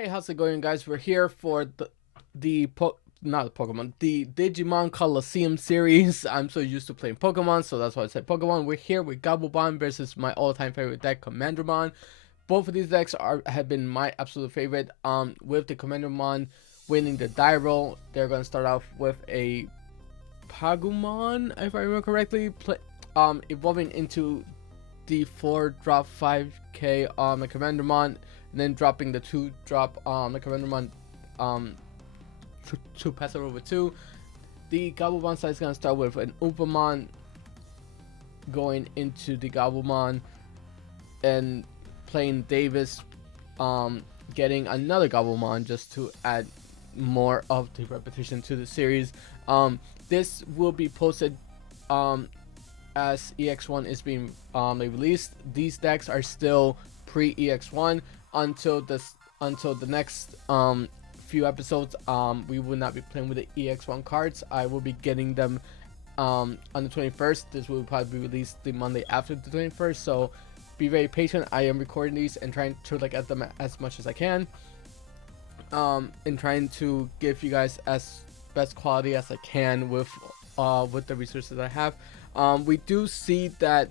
Hey, how's it going, guys? We're here for not the Pokemon, the Digimon Colosseum series. I'm so used to playing Pokemon, so that's why I said Pokemon. We're here with GabuBond versus my all-time favorite deck, Commandramon. Both of these decks have been my absolute favorite. With the Commandramon winning the die roll, they're gonna start off with a Pagumon, if I remember correctly, evolving into the 4-drop 5k the Commandramon, and then dropping the 2-drop the Commandramon to pass it over 2. The Gabumon side is gonna start with an Upamon going into the Gabumon and playing Davis, getting another Gabumon just to add more of the repetition to the series. This will be posted as EX1 is being released. These decks are still pre-EX1 until the next few episodes. We will not be playing with the EX1 cards. I will be getting them on the 21st. This will probably be released the Monday after the 21st, so be very patient. I am recording these and trying to get them as much as I can, and trying to give you guys as best quality as I can with the resources I have. We do see that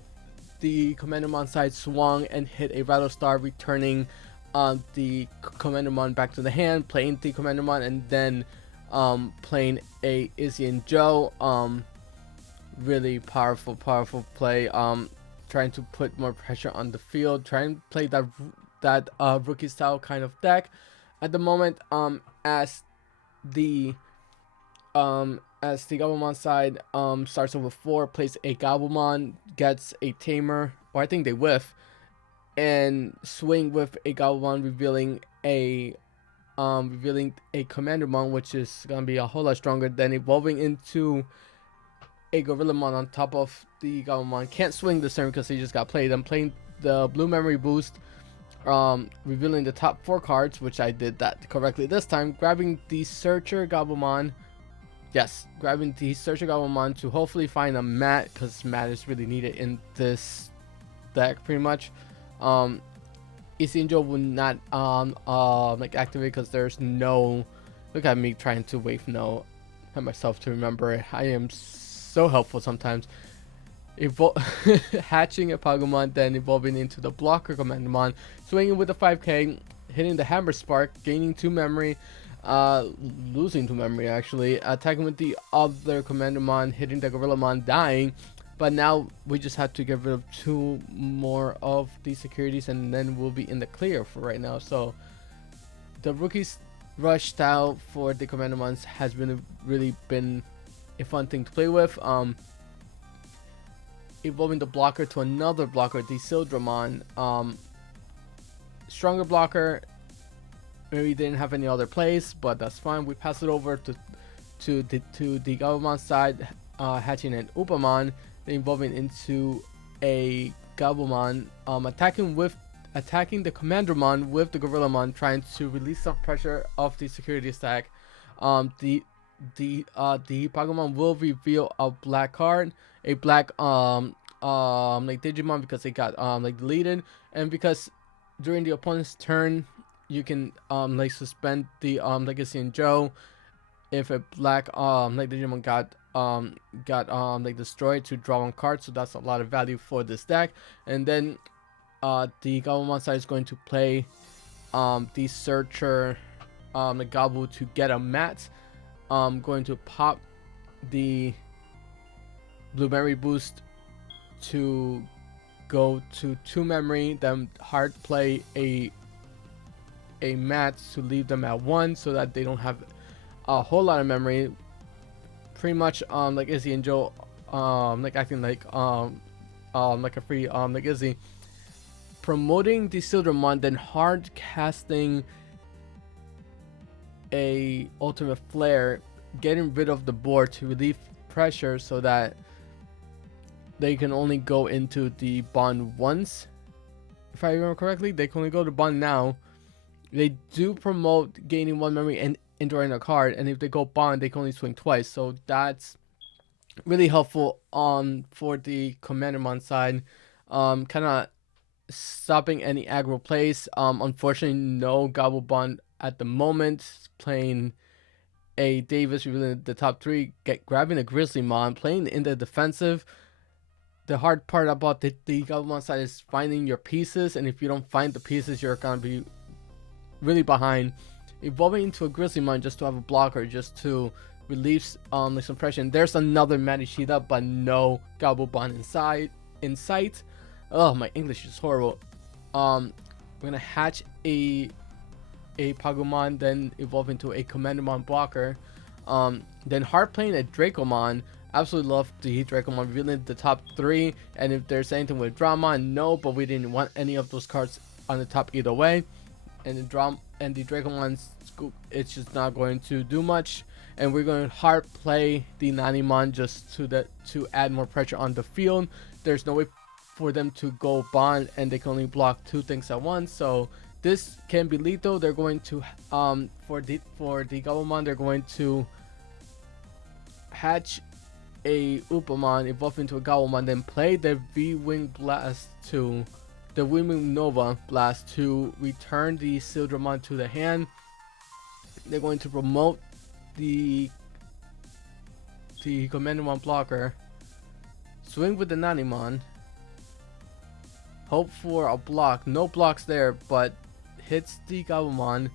the Commandramon side swung and hit a Rattlestar, returning the Commandramon back to the hand, playing the Commandramon, and then playing a Izzy and Joe. Really powerful play. Trying to put more pressure on the field, trying to play that rookie style kind of deck at the moment. As the Gabumon side starts over 4, plays a Gabumon, gets a Tamer, or I think they whiff, and swing with a Gabumon, revealing a Commandramon, which is gonna be a whole lot stronger, than evolving into a Gorillamon on top of the Gabumon. Can't swing this turn because he just got played. I'm playing the blue memory boost, revealing the top 4 cards, which I did that correctly this time, grabbing the Searcher Gabumon. Yes, grabbing the Searcher Gabumon to hopefully find a mat, because mat is really needed in this deck pretty much. Isinjo will not activate because there's no, look at me trying to wave no at myself to remember it. I am so helpful sometimes. Hatching a Pagumon, then evolving into the blocker Commandramon, swinging with the 5k, hitting the Hammer Spark, gaining 2 memory, losing 2 memory actually, attacking with the other Commandramon, hitting the Gorillamon, dying. But now we just have to get rid of 2 more of these securities, and then we'll be in the clear for right now. So the Rookie's Rush style for the Commandramons has really been a fun thing to play with. Evolving the blocker to another blocker, the Sildramon, stronger blocker. Maybe didn't have any other plays, but that's fine. We pass it over to the Gabumon side, hatching an Upamon, then evolving into a Gabumon, attacking the Commandramon with the Gorillamon, trying to release some pressure off the security stack. The Pagumon will reveal a black card, a black Digimon, because it got deleted, and because during the opponent's turn you can suspend the Legacy and Joe if a black Digimon got destroyed, to draw 1 card. So that's a lot of value for this deck. And then the Gabumon side is going to play the Searcher Gabu to get a mat. Going to pop the Blueberry Boost to go to 2 memory, then hard play a mat to leave them at 1, so that they don't have a whole lot of memory. Pretty much like Izzy and Joe, acting like a free Izzy, promoting the Sildramon, then hard casting a Ultimate Flare, getting rid of the board to relieve pressure, so that they can only go into the bond once. If I remember correctly, they can only go to bond now. They do promote gaining 1 memory and drawing a card, and if they go bond, they can only swing twice. So that's really helpful for the Commandramon side, kind of stopping any aggro plays. Unfortunately, no GabuBond at the moment, playing a Davis, revealing the top 3, grabbing a Grizzlymon, playing in the defensive. The hard part about the Gabumon side is finding your pieces, and if you don't find the pieces, you're gonna be really behind. Evolving into a Grizzlymon just to have a blocker, just to relieve like some pressure. And there's another Madishida, but no GabuBond in sight. Oh, my English is horrible. We're gonna hatch a Pagumon, then evolve into a Commandramon blocker. Then hard playing a Dracomon. Absolutely love the Dracomon, revealing the top 3. And if there's anything with Dramon, no, but we didn't want any of those cards on the top either way. And the Dracomon scoop, it's just not going to do much. And we're going to hard play the Nanimon just to add more pressure on the field. There's no way for them to go bond, and they can only block 2 things at once. So this can be lethal. They're going to for the Gabumon, they're going to hatch a Upamon, evolve into a Gabumon, then play the V-Wing Nova Blast to return the Sildramon to the hand. They're going to promote the Commandramon blocker, swing with the Nanimon, hope for a block. No blocks there, but hits the Gabumon.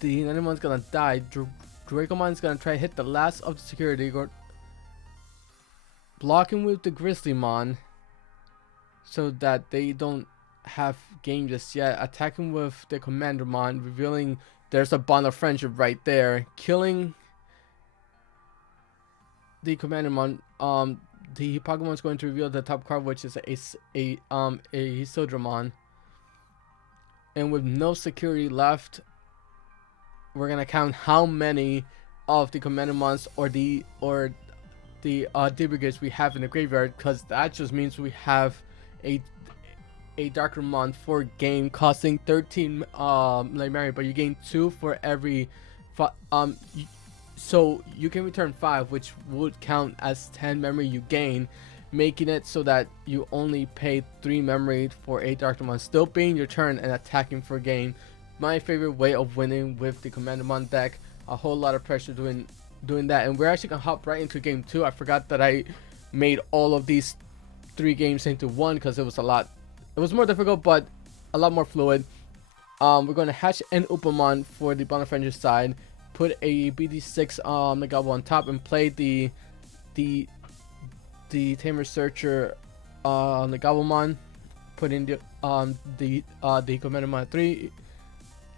The Nanimon's gonna die. Dracomon's gonna try to hit the last of the security, blocking with the Grizzlymon so that they don't have game just yet. Attacking with the Commandramon, revealing there's a bond of friendship right there, killing the Commandramon. The Pokemon's going to reveal the top card, which is a Sildramon. And with no security left, we're gonna count how many of the Commandramons or the D-Brigades we have in the graveyard, because that just means we have a Darkermon for game, costing 13 memory, but you gain 2 for every so you can return 5, which would count as 10 memory you gain, making it so that you only pay 3 memory for a Darkermon still being your turn and attacking for game. My favorite way of winning with the Commandramon deck. A whole lot of pressure doing that, and we're actually gonna hop right into game 2. I forgot that I made all of these 3 games into one because it was more difficult, but a lot more fluid. We're going to hatch an Upamon for the Bond of Friendship side, put a BT06 on the Gabu on top, and play the Tamer Searcher on the Gabumon, put in the Commandramon 3,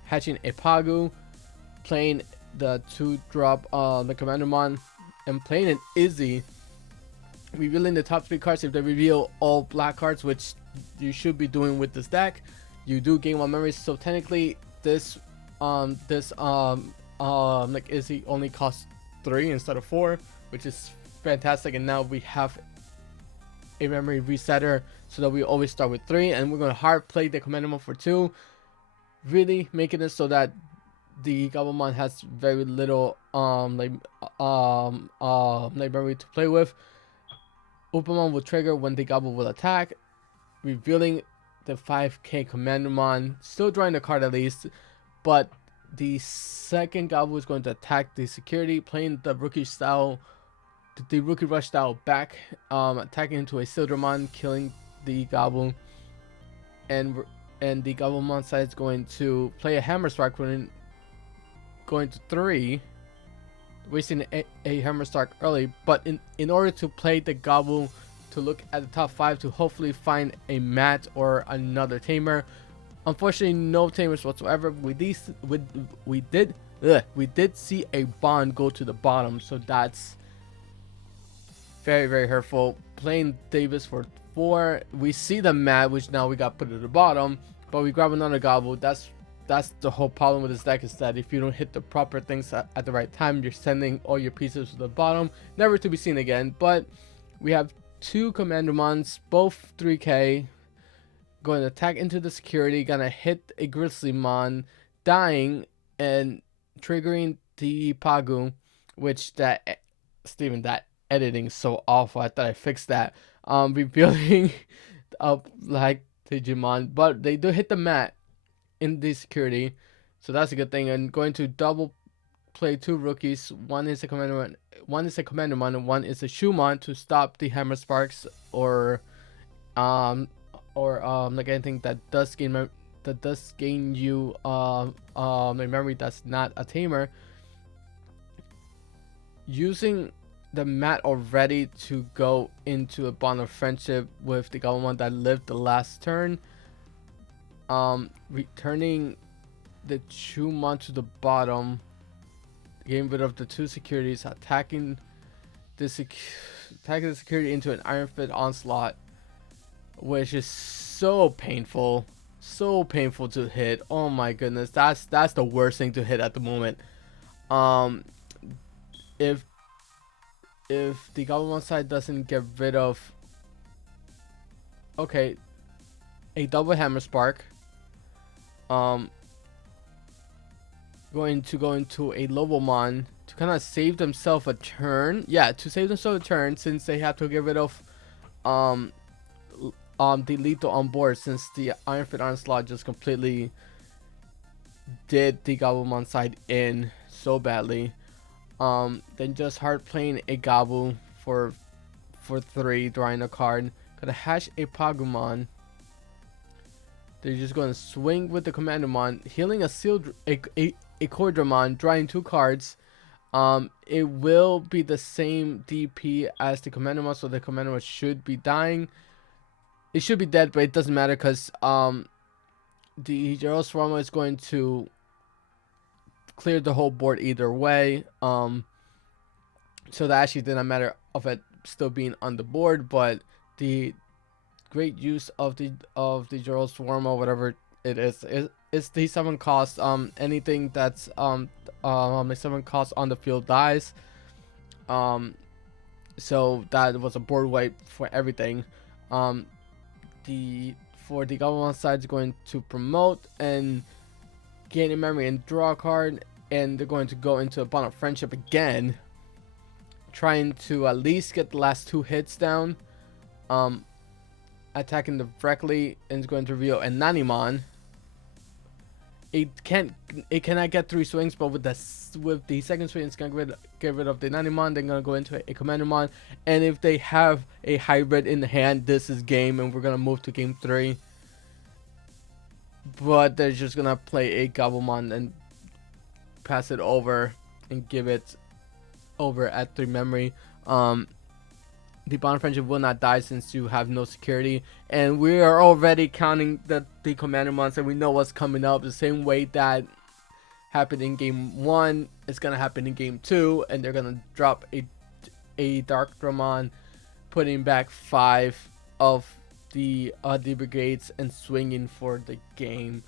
hatching a Pagu, playing the 2-drop the Commandramon, and playing an Izzy, revealing the top 3 cards. If they reveal all black cards, which you should be doing with this deck, you do gain 1 memory. So technically this like Izzy only costs 3 instead of 4, which is fantastic. And now we have a memory resetter so that we always start with 3, and we're going to hard play the Commandramon for 2, really making it so that the Gabumon has very little memory to play with. Upamon will trigger when the Gabu will attack, revealing the 5k Commandramon, still drawing the card at least, but the second Gabu is going to attack the security, playing the rookie rush style back, attacking into a Sildramon, killing the Gabu, and the Gabumon side is going to play a Hammer Strike, going to 3, wasting a Hammer Strike early. But in order to play the Gabu, to look at the top 5 to hopefully find a Mat or another Tamer. Unfortunately, no Tamers whatsoever. We did see a Bond go to the bottom, so that's very, very hurtful. Playing Davis for 4, we see the Mat, which now we got put at the bottom, but we grab another Gabu. That's the whole problem with this deck, is that if you don't hit the proper things at the right time, you're sending all your pieces to the bottom, never to be seen again. But we have 2 Commandramons, both 3k, going to attack into the security, gonna hit a Grizzlymon, dying and triggering the Pagu, which Steven, that editing is so awful. I thought I fixed that. Revealing like Digimon, but they do hit the Mat in the security, So that's a good thing. And going to double play 2 rookies. One is a Commandramon, and one is a Shumon to stop the Hammer Sparks um like anything that does gain you a memory that's not a tamer. Using the mat already to go into a bond of friendship with the Gabumon that lived the last turn. Returning the Chumon to the bottom, getting rid of the 2 securities, attacking the security into an Iron Fist onslaught, which is so painful to hit. Oh my goodness, that's the worst thing to hit at the moment. If the Gabumon side doesn't get rid of, okay, a double Hammer Spark, going to go into a Lobomon to kind of save themselves a turn. Yeah, to save themselves a turn, since they have to get rid of the lethal on board, since the Iron Fist onslaught just completely did the Gabumon side in so badly. Then just hard playing a Gabu for 3, drawing a card. Gonna hash a Pagumon. They're just gonna swing with the Commandramon, healing a Commandramon, drawing 2 cards. It will be the same DP as the Commandramon, so the Commandramon should be dying. It should be dead, but it doesn't matter because the Gerald Swarma is going to clear the whole board either way. So that actually did not matter of it still being on the board, but the great use of the Gerald Swarma, whatever it is the 7 cost. Anything that's the 7 cost on the field dies. So that was a board wipe for everything. For the Gabumon side is going to promote and gain a memory and draw a card, and they're going to go into a bond of friendship again, trying to at least get the last 2 hits down. Attacking directly, and is going to reveal a Nanimon. It cannot get 3 swings, but with the second swing, it's gonna get rid of the Nanimon. They're gonna go into a Commandramon, and if they have a hybrid in the hand, this is game, and we're gonna move to game 3. But they're just gonna play a Gabumon and pass it over and give it over at 3 memory. The bond of friendship will not die since you have no security, and we are already counting the Commandramon, so we know what's coming up. The same way that happened in game 1, it's gonna happen in game 2, and they're gonna drop a Darkdramon, putting back 5 of the D-Brigades and swinging for the game.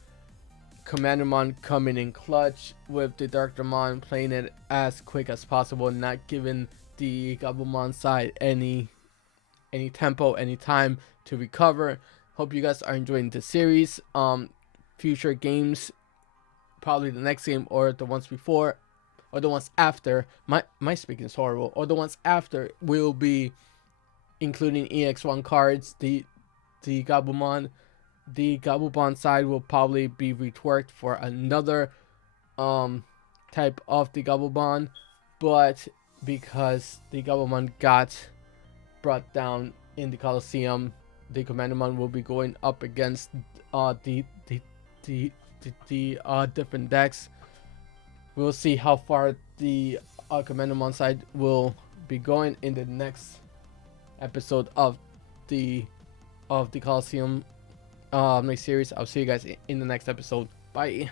Commandramon coming in clutch with the Darkdramon, playing it as quick as possible, not giving the Gabumon side any tempo, any time to recover. Hope you guys are enjoying the series. Future games, probably the next game or the ones before or the ones after, my speaking is horrible, or the ones after will be including EX1 cards. The Gabumon side will probably be reworked for another type of the Gabumon, but because the Gabumon got brought down in the Colosseum, the Commandramon will be going up against the different decks. We'll see how far the Commandramon side will be going in the next episode of the Colosseum next series. I'll see you guys in the next episode. Bye.